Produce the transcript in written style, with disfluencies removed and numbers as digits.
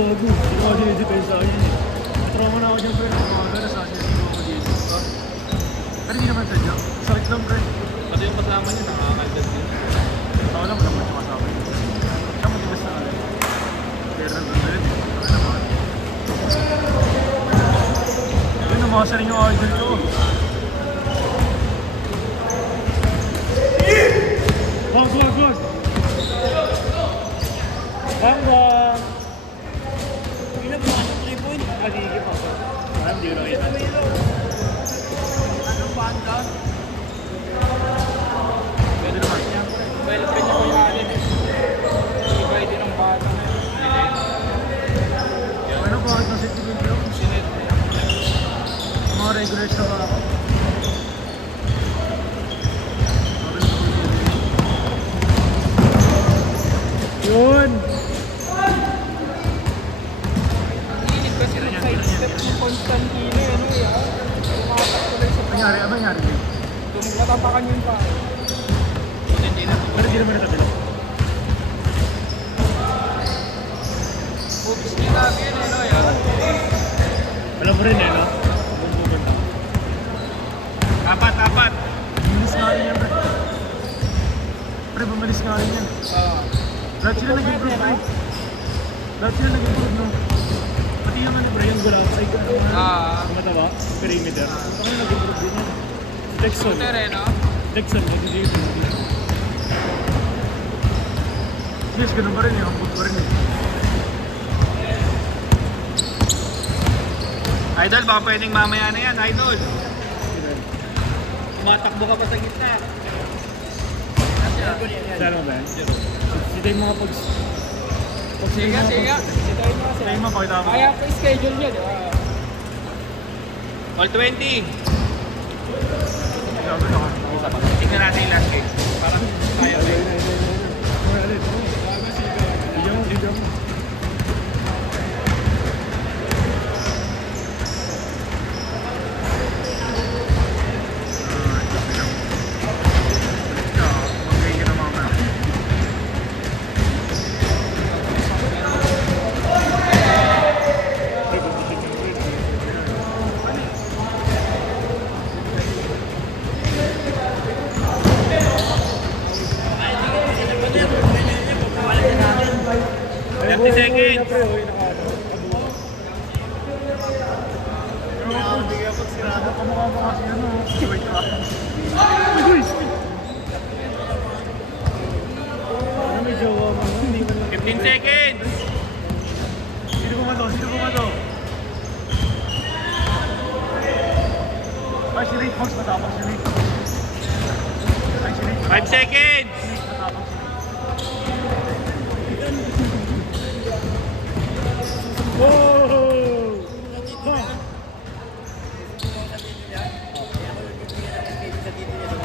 bago. Hindi ko dinidepend sa akin. Natrauma na ako dyan, pre. Nakakagana sa akin. Hindi ko ako dito. Pero hindi naman sadya. Sakit lang, pre. Pati yung kasama niya, nakakaldas din. Tao lang, wala mo siya kasama. Siya matigas na alin. Pero nagdadalin. Ano naman? Yun, namasa rin yung idol ko. Wag! Bang! Ilan ba? 3 point? Sige pa. Parang di ko nakita. Anong banda? Pwede naman. Well, pwede ko yung alin eh. Ibay din ang bata na yun. Ano ba? Ito si Tibig bro? Sinet. Mga regulars na ba ako? Yun! Hilig kasi ng sidestep ng Constantino eh. Ano eh. Tumatak ko lang sa Nangyari? Ano nangyari? Tumatapakan yun pa. Hindi na. Pero di naman natabila. Bubis niya lagi yun eh. No, yan. Alam mo rin eh, no? Apat. Bumalis nga rin yan, pre. Pre, bumalis nga rin yan. Lahat sila nag-improve, pre. Lahat sila nag-improve, no? Pati yung ano, pre, yung gulap sa ikaw. Yung mataba, perimeter. Saka yung nag-improve din yan. Dexon. Shooter eh, no? Dexon, nag-improve din. Yes, ganun pa rin eh. Hambot pa rin eh. Idol, baka pwedeng mamaya na yan, Idol. Tumatakbo ka pa sa gitna. Saan mo ba yan? Sita yung mga pag... Siga. Sitayin mo kasi. Sita yung mga pakita mo. Kaya ko schedule niya, di ba? All 20. Tingnan natin yung last game. Parang kaya ba yun? Bigyan mo. Sino bumato? Ay, si Rick Fox matapos si Rick. Ay, si Rick. 5 seconds!